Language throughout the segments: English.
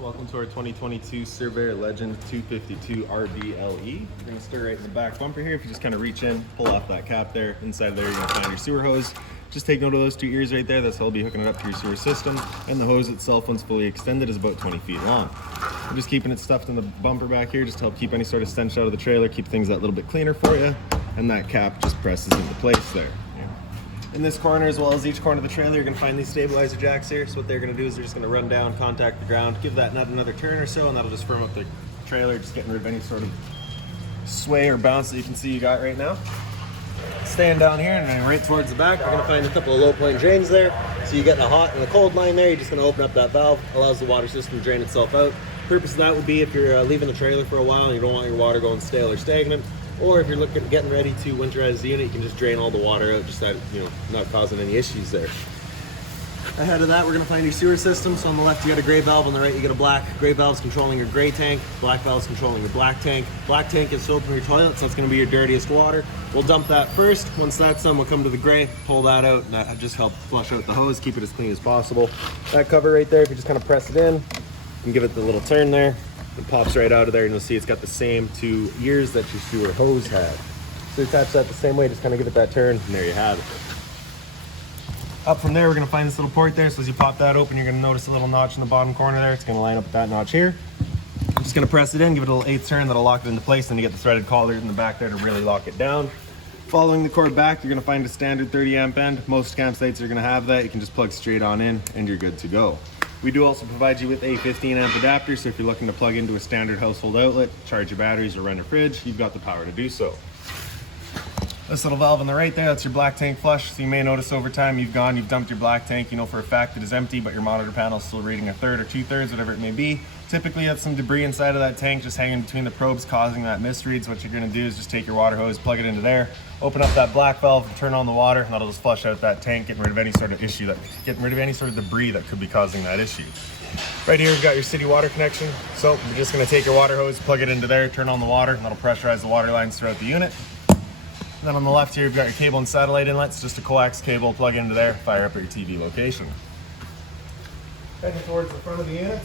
Welcome to our 2022 Surveyor Legend 252 RDLE. We're going to start right in the back bumper here. If you just kind of reach in, pull off that cap there. Inside there, you're going to find your sewer hose. Just take note of those two ears right there. That's how I'll be hooking it up to your sewer system. And the hose itself, once fully extended, is about 20 feet long. I'm just keeping it stuffed in the bumper back here just to help keep any sort of stench out of the trailer, keep things that little bit cleaner for you. And that cap just presses into place there. In this corner, as well as each corner of the trailer, you're going to find these stabilizer jacks here. So what they're going to do is they're just going to run down, contact the ground, give that nut another turn or so, and that'll just firm up the trailer, just getting rid of any sort of sway or bounce that you can see you got right now. Staying down here and then right towards the back, you're going to find a couple of low point drains there. So you get a hot and a cold line there. You're just going to open up that valve, allows the water system to drain itself out. Purpose of that would be if you're leaving the trailer for a while and you don't want your water going stale or stagnant. Or if you're getting ready to winterize the unit, you can just drain all the water out, just that, not causing any issues there. Ahead of that, we're going to find your sewer system. So on the left, you got a gray valve. On the right, you got a black. Gray valve's controlling your gray tank. Black valve's controlling your black tank. Black tank is filled from your toilet, so it's going to be your dirtiest water. We'll dump that first. Once that's done, we'll come to the gray, pull that out, and that just helps flush out the hose, keep it as clean as possible. That cover right there, if you just kind of press it in and give it the little turn there, it pops right out of there, and you'll see it's got the same 2 ears that your sewer hose had. So attach that the same way, just kind of give it that turn, and there you have it. Up from there, we're going to find this little port there. So as you pop that open, you're going to notice a little notch in the bottom corner there. It's going to line up with that notch here. I'm just going to press it in, give it a little 1/8 turn, that'll lock it into place, and you get the threaded collar in the back there to really lock it down. Following the cord back, you're going to find a standard 30 amp end. Most campsites are going to have that. You can just plug straight on in, and you're good to go. We do also provide you with a 15 amp adapter, so if you're looking to plug into a standard household outlet, charge your batteries or run a fridge, you've got the power to do so. This little valve on the right there, that's your black tank flush. So you may notice over time you've dumped your black tank, you know for a fact it is empty, but your monitor panel is still reading 1/3 or 2/3, whatever it may be. Typically that's some debris inside of that tank just hanging between the probes causing that misread. So what you're gonna do is just take your water hose, plug it into there, open up that black valve, turn on the water, and that'll just flush out that tank, getting rid of any sort of debris that could be causing that issue. Right here, we've got your city water connection. So you're just gonna take your water hose, plug it into there, turn on the water, and that'll pressurize the water lines throughout the unit. And then on the left here, you've got your cable and satellite inlets, just a coax cable, plug into there, fire up at your TV location. Heading towards the front of the unit,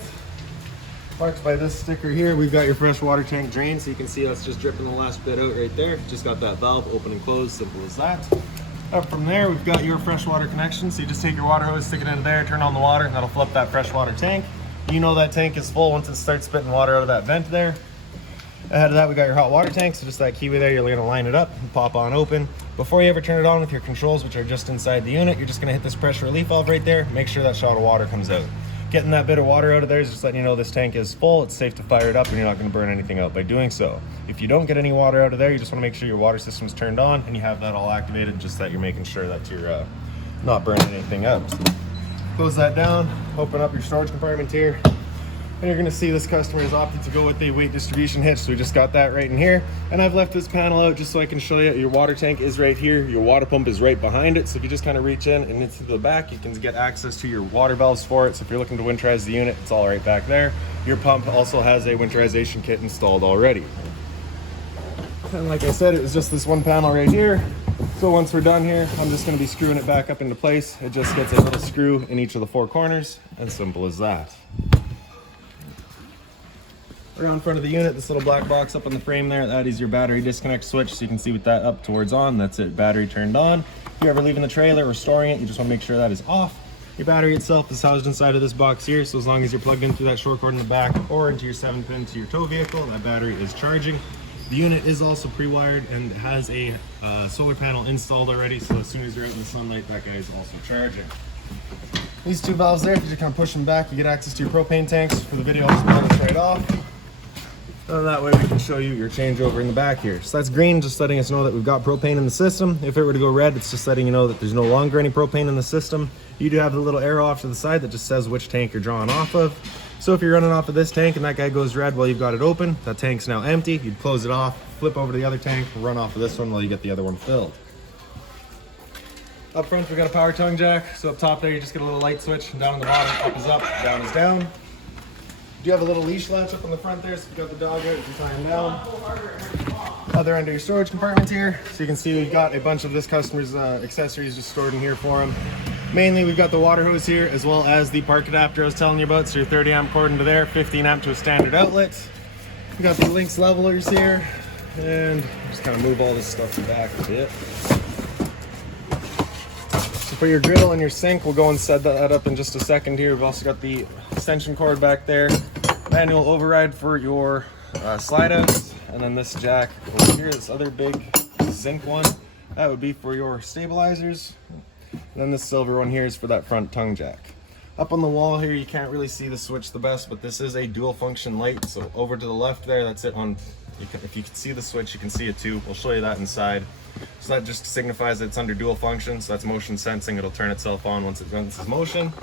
marked by this sticker here, we've got your fresh water tank drain, so you can see that's just dripping the last bit out right there. Just got that valve open and closed, simple as that. Up from there, we've got your freshwater connection, so you just take your water hose, stick it into there, turn on the water, and that'll fill up that freshwater tank. You know that tank is full once it starts spitting water out of that vent there. Ahead of that, we got your hot water tank, so just that kiwi there, you're gonna line it up and pop on open. Before you ever turn it on with your controls, which are just inside the unit, you're just gonna hit this pressure relief valve right there, make sure that shot of water comes out. Getting that bit of water out of there is just letting you know this tank is full, it's safe to fire it up, and you're not gonna burn anything out by doing so. If you don't get any water out of there, you just wanna make sure your water system's turned on and you have that all activated, just that you're making sure that you're not burning anything out. Close that down, open up your storage compartment here. And you're gonna see this customer has opted to go with a weight distribution hitch, so we just got that right in here. And I've left this panel out just so I can show you. Your water tank is right here, your water pump is right behind it, so if you just kind of reach in and into the back, you can get access to your water valves for it. So if you're looking to winterize the unit, it's all right back there. Your pump also has a winterization kit installed already. And like I said, it was just this one panel right here. So once we're done here, I'm just gonna be screwing it back up into place. It just gets a little screw in each of the 4 corners, as simple as that. Around front of the unit, this little black box up on the frame there, that is your battery disconnect switch, so you can see with that up towards on, that's it, battery turned on. If you're ever leaving the trailer or storing it, you just want to make sure that is off. Your battery itself is housed inside of this box here, so as long as you're plugged in through that short cord in the back or into your 7-pin to your tow vehicle, that battery is charging. The unit is also pre-wired and has a solar panel installed already, so as soon as you're out in the sunlight, that guy is also charging. These 2 valves there, if you just kind of push them back, you get access to your propane tanks. For the video, I'll just pull this right off. And that way we can show you your changeover in the back here. So that's green, just letting us know that we've got propane in the system. If it were to go red, it's just letting you know that there's no longer any propane in the system. You do have the little arrow off to the side that just says which tank you're drawing off of. So if you're running off of this tank and that guy goes red while you've got it open, that tank's now empty. You'd close it off, flip over to the other tank, run off of this one while you get the other one filled. Up front, we've got a power tongue jack. So up top there, you just get a little light switch, and down on the bottom, up is up, down is down. You have a little leash latch up on the front there, so if you got the dog out, you can tie him down. Other end of your storage compartment here, so you can see we've got a bunch of this customer's accessories just stored in here for him. Mainly we've got the water hose here as well as the park adapter I was telling you about. So your 30 amp cord into there, 15 amp to a standard outlet. We got the Lynx levelers here, and just kind of move all this stuff back a bit. So for your griddle and your sink, we'll go and set that up in just a second here. We've also got the extension cord back there, manual override for your slide outs, and then this jack over here, this other big zinc one, that would be for your stabilizers. And then this silver one here is for that front tongue jack. Up on the wall here, you can't really see the switch the best, but this is a dual function light. So over to the left there, that's it on, if you can see the switch, you can see it too. We'll show you that inside. So that just signifies that it's under dual function. So that's motion sensing. It'll turn itself on once it runs its motion.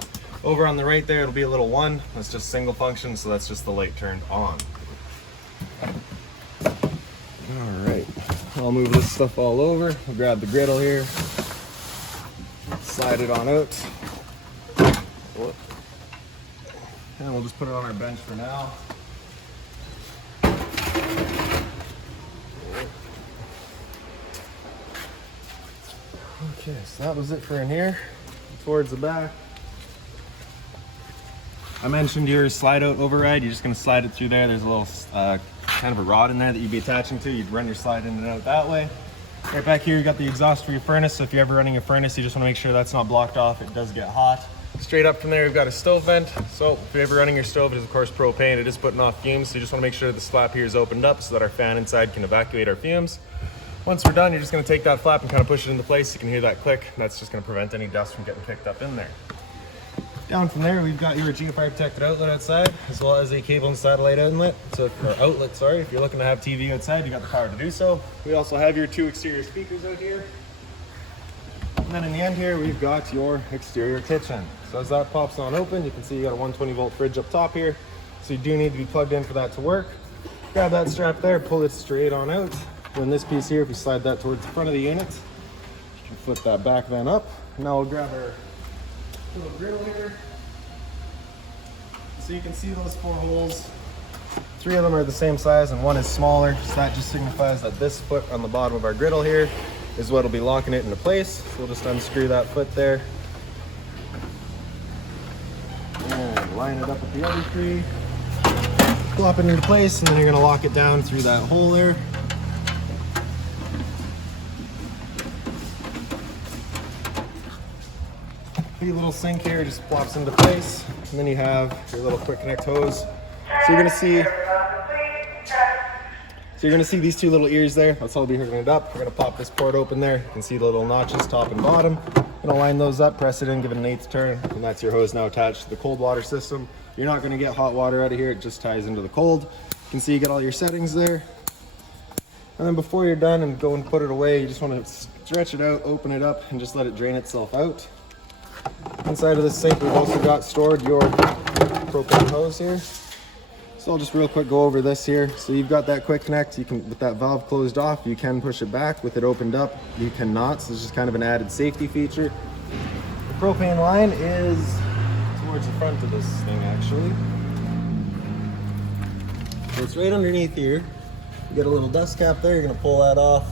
Over on the right there, it'll be a little one. That's just single function. So that's just the light turned on. All right, I'll move this stuff all over. We'll grab the griddle here, slide it on out, and we'll just put it on our bench for now. Okay, so that was it for in here. Towards the back, I mentioned your slide out override. You're just going to slide it through there. There's a little kind of a rod in there that you'd be attaching to. You'd run your slide in and out that way. Right back here, you got the exhaust for your furnace. So if you're ever running a furnace, you just want to make sure that's not blocked off. It does get hot. Straight up from there, we've got a stove vent. So if you're ever running your stove, it is of course propane. It is putting off fumes. So you just want to make sure the flap here is opened up so that our fan inside can evacuate our fumes. Once we're done, you're just going to take that flap and kind of push it into place. You can hear that click. That's just going to prevent any dust from getting picked up in there. Down from there, we've got your geofire protected outlet outside, as well as a cable and satellite outlet. So, if you're looking to have TV outside, you got the power to do so. We also have your 2 exterior speakers out here. And then in the end here, we've got your exterior kitchen. So as that pops on open, you can see you got a 120 volt fridge up top here. So you do need to be plugged in for that to work. Grab that strap there, pull it straight on out. Then this piece here, if you slide that towards the front of the unit, you can flip that back then up. Now we'll grab our little griddle here. So you can see those 4 holes. 3 of them are the same size and 1 is smaller. So that just signifies that this foot on the bottom of our griddle here is what will be locking it into place. So we'll just unscrew that foot there. And line it up with the other 3. Plop it into place, and then you're gonna lock it down through that hole there. Your little sink here just plops into place, and then you have your little quick connect hose. So you're gonna see these 2 little ears there. That's how we'll be hooking it up. We're gonna pop this port open there. You can see the little notches top and bottom. Gonna line those up, press it in, give it an 1/8 turn, and that's your hose now attached to the cold water system. You're not gonna get hot water out of here. It just ties into the cold. You can see you get all your settings there. And then before you're done and go and put it away, you just want to stretch it out, open it up, and just let it drain itself out. Inside of this sink, we've also got stored your propane hose here. So I'll just real quick go over this here. So you've got that quick connect. You can, with that valve closed off, you can push it back. With it opened up, you cannot. So it's just kind of an added safety feature. The propane line is towards the front of this thing, actually. So it's right underneath here. You get a little dust cap there. You're gonna pull that off,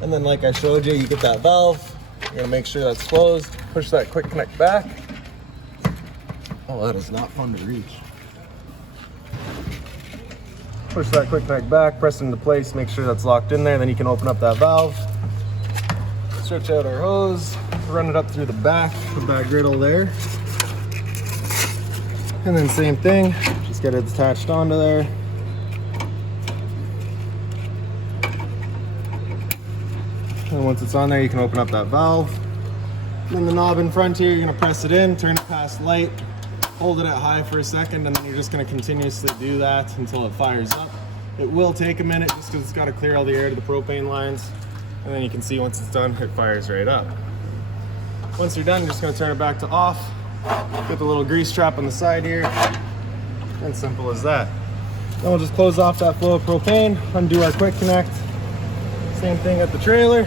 and then like I showed you, you get that valve. You're gonna make sure that's closed. Push that quick connect back. Oh, that is not fun to reach. Push that quick connect back, press it into place, make sure that's locked in there. Then you can open up that valve, stretch out our hose, run it up through the back of that griddle there. And then same thing, just get it attached onto there. And once it's on there, you can open up that valve. And then the knob in front here, you're gonna press it in, turn it past light, hold it at high for a second, and then you're just gonna continuously do that until it fires up. It will take a minute just because it's gotta clear all the air to the propane lines. And then you can see once it's done, it fires right up. Once you're done, you're just gonna turn it back to off. Get the little grease trap on the side here. And simple as that. Then we'll just close off that flow of propane, undo our quick connect. Same thing at the trailer.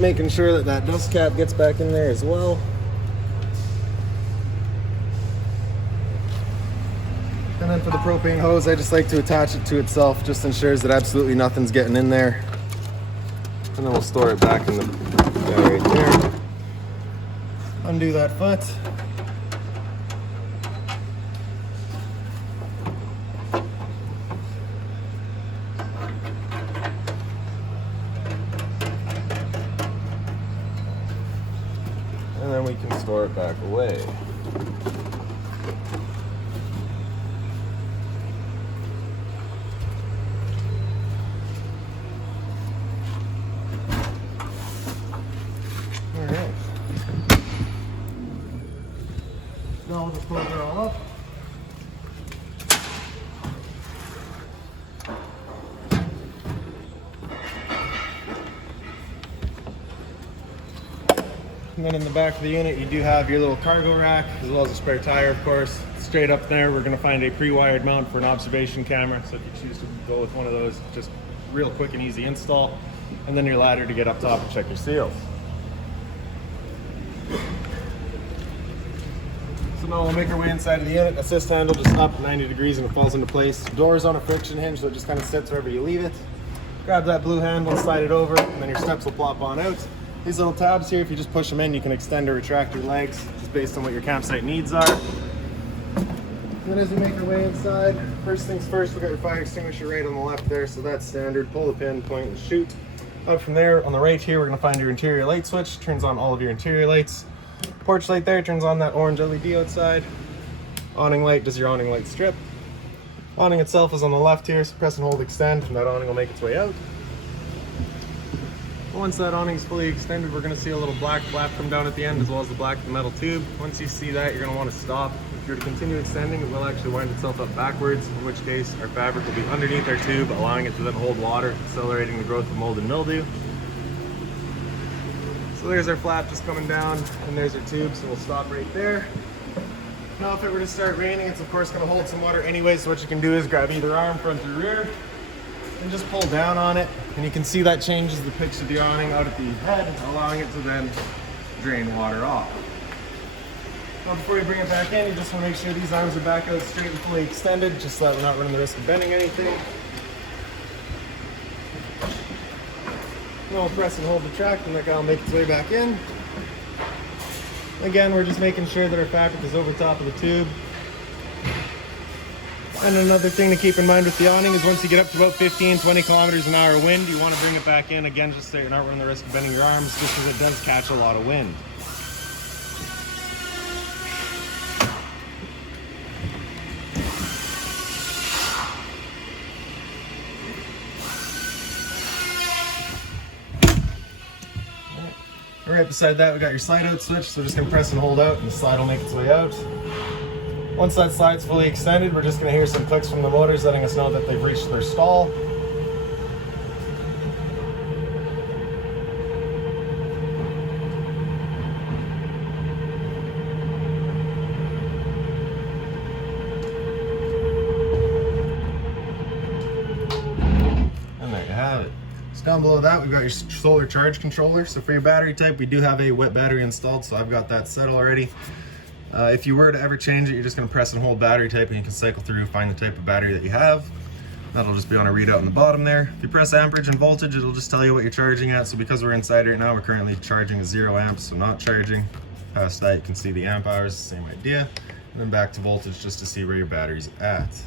Making sure that that dust cap gets back in there as well. And then for the propane hose, I just like to attach it to itself. Just ensures that absolutely nothing's getting in there. and then we'll store it back in the guy right there. Undo that foot. And then we can store it back away. Alright. Now we'll just close it all up. And then in the back of the unit, you do have your little cargo rack, as well as a spare tire, of course. Straight up there, we're going to find a pre-wired mount for an observation camera. So if you choose to go with one of those, just real quick and easy install. And then your ladder to get up top and check your seals. So now we'll make our way inside of the unit. Assist handle just up 90 degrees and it falls into place. Doors on a friction hinge, so it just kind of sits wherever you leave it. Grab that blue handle, slide it over, and then your steps will plop on out. These little tabs here, if you just push them in, you can extend or retract your legs, just based on what your campsite needs are. And then as we make our way inside, first things first, we got your fire extinguisher right on the left there, so that's standard. Pull the pin, point, and shoot. Up from there, on the right here, we're gonna find your interior light switch. Turns on all of your interior lights. Porch light there turns on that orange LED outside. Awning light does your awning light strip. Awning itself is on the left here, so press and hold extend, and that awning will make its way out. Once that awning is fully extended, we're going to see a little black flap come down at the end, as well as the black metal tube. Once you see that, you're going to want to stop. If you're to continue extending, it will actually wind itself up backwards, in which case our fabric will be underneath our tube, allowing it to then hold water, accelerating the growth of mold and mildew. So there's our flap just coming down, and there's our tube, so we'll stop right there. Now if it were to start raining, it's of course going to hold some water anyway, so what you can do is grab either arm, front or rear, and just pull down on it, and you can see that changes the pitch of the awning out at the head, allowing it to then drain water off. Now before you bring it back in, you just want to make sure these arms are back out straight and fully extended, just so that we're not running the risk of bending anything. Now we'll press and hold the track, and that guy will make its way back in. Again, we're just making sure that our fabric is over top of the tube. And another thing to keep in mind with the awning is once you get up to about 15-20 kilometers an hour wind, you want to bring it back in again, just so you're not running the risk of bending your arms, just because it does catch a lot of wind. Right beside that, we got your slide out switch, so we're just gonna press and hold out, and the slide will make its way out. Once that slide's fully extended, we're just gonna hear some clicks from the motors letting us know that they've reached their stall. And there you have it. So down below that, we've got your solar charge controller. So for your battery type, we do have a wet battery installed, so I've got that set already. If you were to ever change it, you're just going to press and hold battery type, and you can cycle through, find the type of battery that you have. That'll just be on a readout on the bottom there. If you press amperage and voltage, it'll just tell you what you're charging at. So because we're inside right now, we're currently charging at 0 amps, so not charging. Past that, you can see the amp hours, same idea. And then back to voltage just to see where your battery's at.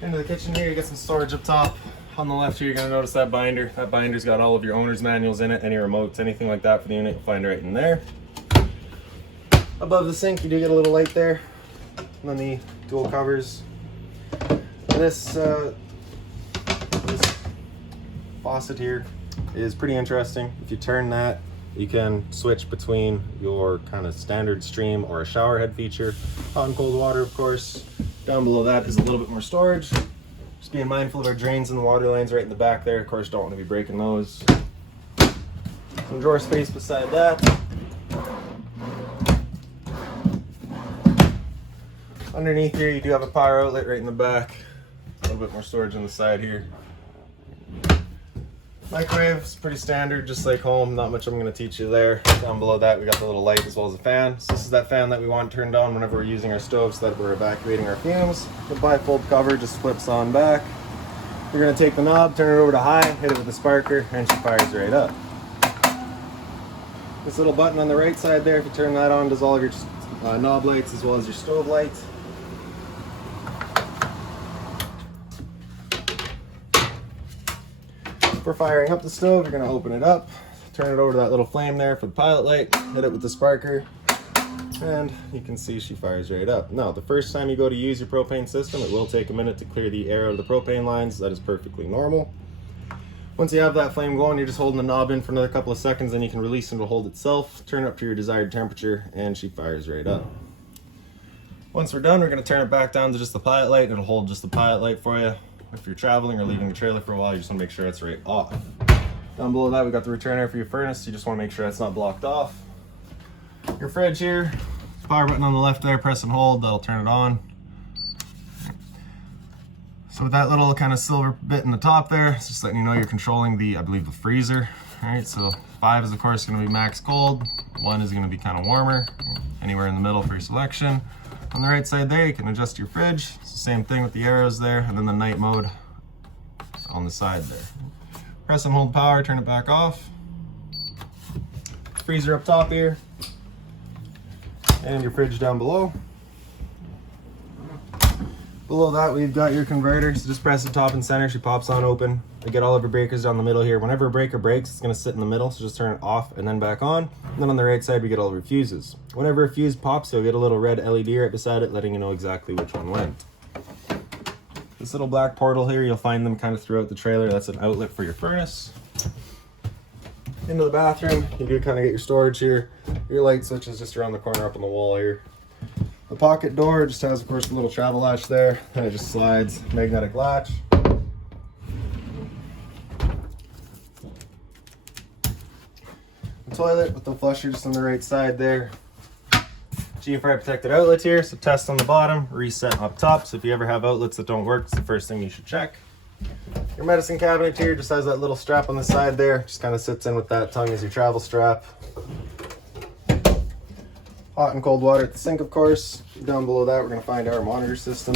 Into the kitchen here, you get some storage up top. On the left here, you're going to notice that binder. That binder's got all of your owner's manuals in it, any remotes, anything like that for the unit, you'll find right in there. Above the sink, you do get a little light there. And then the dual covers. This faucet here is pretty interesting. If you turn that, you can switch between your kind of standard stream or a shower head feature. Hot and cold water, of course. Down below that is a little bit more storage. Just being mindful of our drains and the water lines right in the back there. Of course, don't want to be breaking those. Some drawer space beside that. Underneath here, you do have a power outlet right in the back. A little bit more storage on the side here. Microwave is pretty standard, just like home. Not much I'm going to teach you there. Down below that, we got the little light as well as a fan. So this is that fan that we want turned on whenever we're using our stove, so that we're evacuating our fumes. The bifold cover just flips on back. You're gonna take the knob, turn it over to high, hit it with the sparker, and she fires right up. This little button on the right side there, if you turn that on, does all of your knob lights as well as your stove lights. For firing up the stove, you're gonna open it up, turn it over to that little flame there for the pilot light, hit it with the sparker, and you can see she fires right up. Now, the first time you go to use your propane system, it will take a minute to clear the air out of the propane lines. That is perfectly normal. Once you have that flame going, you're just holding the knob in for another couple of seconds, and you can release it to hold itself, turn it up to your desired temperature, and she fires right up. Once we're done, we're gonna turn it back down to just the pilot light. It'll hold just the pilot light for you. If you're traveling or leaving the trailer for a while, you just wanna make sure it's right off. Down below that, we got the return air for your furnace. You just wanna make sure it's not blocked off. Your fridge here, power button on the left there, press and hold, that'll turn it on. So with that little kind of silver bit in the top there, it's just letting you know you're controlling the, I believe, the freezer. All right, so 5 is of course gonna be max cold, 1 is gonna be kind of warmer, anywhere in the middle for your selection. On the right side there, you can adjust your fridge. It's the same thing with the arrows there, and then the night mode on the side there. Press and hold power, turn it back off. Freezer up top here, and your fridge down below. Below that, we've got your converter, so just press the top and center, she pops on open. We get all of your breakers down the middle here. Whenever a breaker breaks, it's gonna sit in the middle, so just turn it off and then back on. And then on the right side, we get all of your fuses. Whenever a fuse pops, you'll get a little red LED right beside it, letting you know exactly which one went. This little black portal here, you'll find them kind of throughout the trailer. That's an outlet for your furnace. Into the bathroom, you do kind of get your storage here. Your light switch is just around the corner up on the wall here. The pocket door just has, of course, a little travel latch there, and it just slides, magnetic latch. The toilet with the flusher just on the right side there. GFI protected outlets here, so test on the bottom, reset up top. So if you ever have outlets that don't work, it's the first thing you should check. Your medicine cabinet here just has that little strap on the side there, just kind of sits in with that tongue as your travel strap. Hot and cold water at the sink, of course. Down below that, we're going to find our monitor system.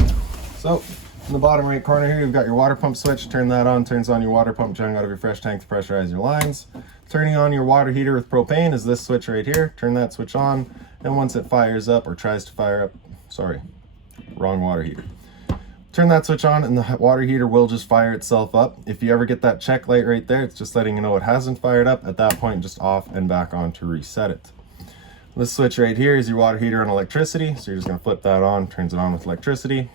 So, in the bottom right corner here, you've got your water pump switch. Turn that on, turns on your water pump jutting out of your fresh tank to pressurize your lines. Turning on your water heater with propane is this switch right here. Turn that switch on, and once it fires up, or tries to fire up, sorry, wrong water heater. Turn that switch on, and the water heater will just fire itself up. If you ever get that check light right there, it's just letting you know it hasn't fired up. At that point, just off and back on to reset it. This switch right here is your water heater on electricity, so you're just going to flip that on, turns it on with electricity.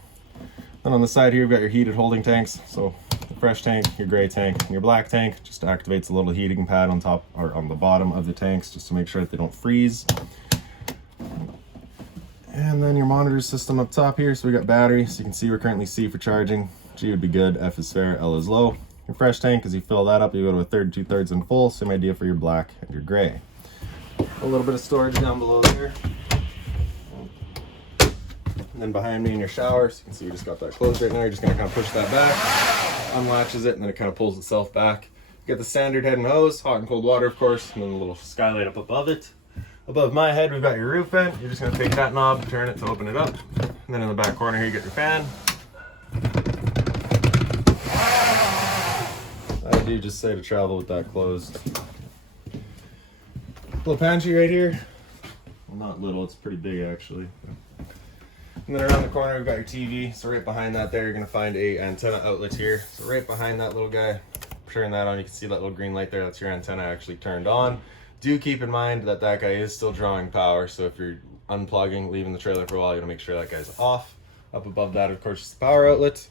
Then on the side here, you've got your heated holding tanks. So the fresh tank, your gray tank, and your black tank just activates a little heating pad on top or on the bottom of the tanks just to make sure that they don't freeze. And then your monitor system up top here. So we got battery, so you can see we're currently C for charging. G would be good, F is fair, L is low. Your fresh tank, as you fill that up, you go to a third, 2/3 and full. Same idea for your black and your gray. A little bit of storage down below there. And then behind me in your shower, so you can see we just got that closed right now. You're just gonna kind of push that back, unlatches it, and then it kind of pulls itself back. You get the standard head and hose, hot and cold water, of course, and then a little skylight up above it. Above my head, we've got your roof vent. You're just gonna take that knob, turn it to open it up. And then in the back corner here, you get your fan. I do just say to travel with that closed. Little pantry right here. Well, not little, it's pretty big actually. And then around the corner we've got your TV. So right behind that there, you're gonna find a antenna outlet here. So right behind that little guy, turn that on, you can see that little green light there, that's your antenna actually turned on. Do keep in mind that that guy is still drawing power, so if you're unplugging, leaving the trailer for a while, you gotta make sure that guy's off. Up above that, of course, is the power outlet.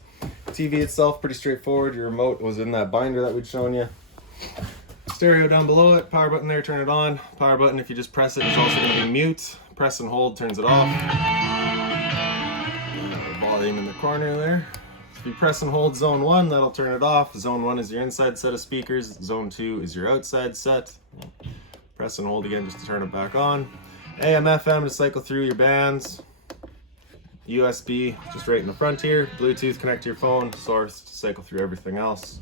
TV itself, pretty straightforward. Your remote was in that binder that we'd shown you. Stereo down below it, power button there, turn it on. Power button, if you just press it, is also going to be mute. Press and hold turns it off. Volume in the corner there. If you press and hold zone 1, that'll turn it off. Zone 1 is your inside set of speakers. Zone 2 is your outside set. Press and hold again just to turn it back on. AM, FM to cycle through your bands. USB just right in the front here. Bluetooth, connect to your phone. Source to cycle through everything else.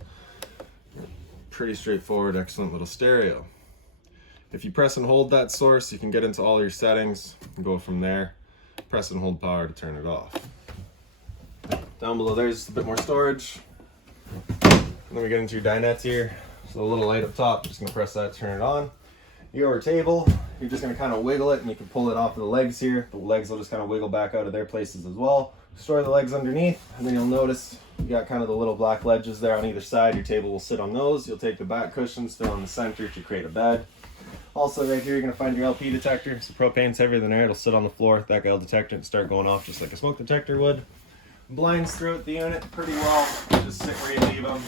Pretty straightforward, excellent little stereo. If you press and hold that source, you can get into all your settings and go from there. Press and hold power to turn it off. Down below there's a bit more storage. Then we get into your dinettes here. So a little light up top, just gonna press that, turn it on. Your table, you're just gonna kind of wiggle it and you can pull it off of the legs here. The legs will just kind of wiggle back out of their places as well. Store the legs underneath, and then you'll notice you got kind of the little black ledges there on either side. Your table will sit on those. You'll take the back cushions, fill in the center to create a bed. Also right here, you're gonna find your LP detector. So propane's heavier than air, it'll sit on the floor. That guy will detect it and start going off just like a smoke detector would. Blinds throughout the unit pretty well. Just sit where you leave them.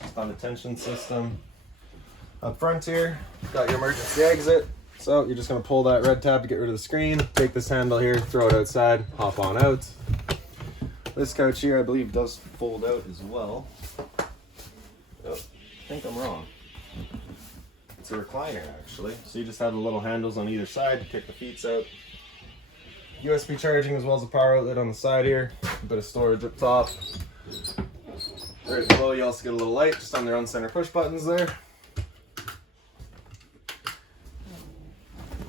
Just on the tension system. Up front here, got your emergency exit. So you're just gonna pull that red tab to get rid of the screen. Take this handle here, throw it outside, hop on out. This couch here, I believe, does fold out as well. Oh, I think I'm wrong. It's a recliner actually. So you just have the little handles on either side to kick the feet out. USB charging as well as a power outlet on the side here. A bit of storage up top. Right below you also get a little light just on their uncenter push buttons there.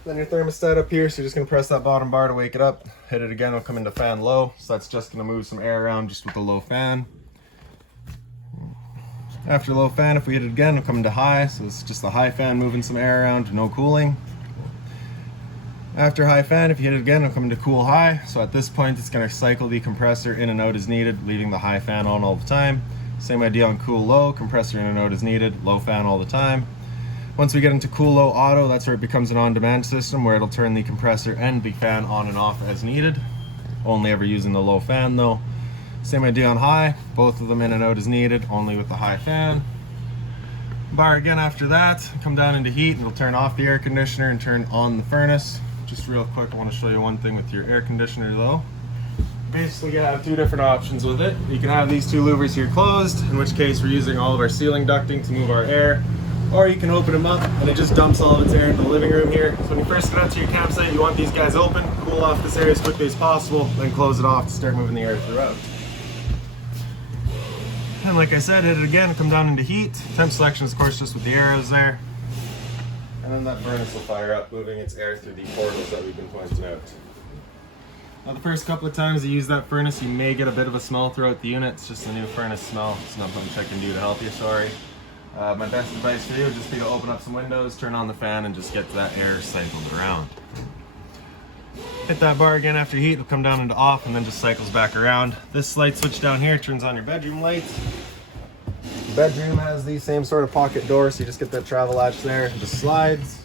Then your thermostat up here, so you're just gonna press that bottom bar to wake it up. Hit it again, it'll come into fan low. So that's just gonna move some air around just with the low fan. After low fan, if we hit it again, it'll come into high. So it's just the high fan moving some air around, no cooling. After high fan, if you hit it again, it'll come into cool high. So at this point, it's gonna cycle the compressor in and out as needed, leaving the high fan on all the time. Same idea on cool low, compressor in and out as needed, low fan all the time. Once we get into cool low auto, that's where it becomes an on-demand system where it'll turn the compressor and the fan on and off as needed. Only ever using the low fan though. Same idea on high, both of them in and out as needed, only with the high fan. Bar again after that, come down into heat and it'll turn off the air conditioner and turn on the furnace. Just real quick, I want to show you one thing with your air conditioner though. Basically you have two different options with it. You can have these two louvers here closed, in which case we're using all of our ceiling ducting to move our air. Or you can open them up and it just dumps all of its air into the living room here. So when you first get out to your campsite, you want these guys open, cool off this area as quickly as possible, then close it off to start moving the air throughout. And like I said, hit it again, come down into heat. Temp selection is of course just with the arrows there. And then that furnace will fire up, moving its air through the portals that we've been pointing out. Now the first couple of times you use that furnace, you may get a bit of a smell throughout the unit. It's just a new furnace smell. It's not much I can do to help you, sorry. My best advice for you would just be to open up some windows, turn on the fan, and just get that air cycled around. Hit that bar again after heat, it'll come down into off and then just cycles back around. This light switch down here turns on your bedroom lights. The bedroom has the same sort of pocket door, so you just get that travel latch there, it just slides.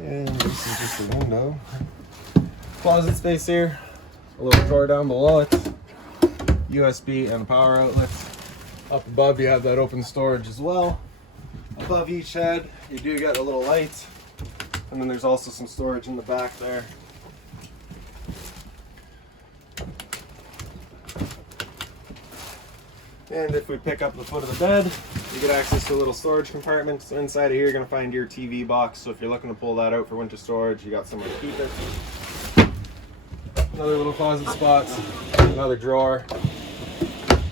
And this is just the window. Closet space here, a little drawer down below it. USB and power outlets. Up above you have that open storage as well. Above each head you do get a little light, and then there's also some storage in the back there. And if we pick up the foot of the bed, you get access to a little storage compartment. So inside of here you're going to find your TV box, so if you're looking to pull that out for winter storage, you got somewhere to keep it. Another little closet spot, another drawer.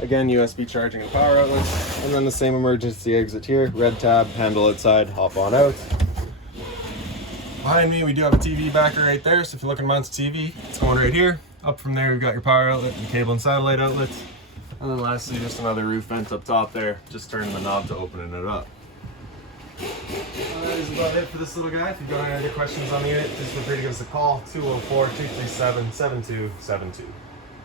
Again, USB charging and power outlets, and then the same emergency exit here, red tab, handle outside, hop on out. Behind me, we do have a TV backer right there, so if you're looking to mount a TV, it's going right here. Up from there, we've got your power outlet and cable and satellite outlets. And then lastly, just another roof vent up top there, just turning the knob to opening it up. Well, that is about it for this little guy. If you've got any other questions on the unit, just feel free to give us a call, 204-237-7272.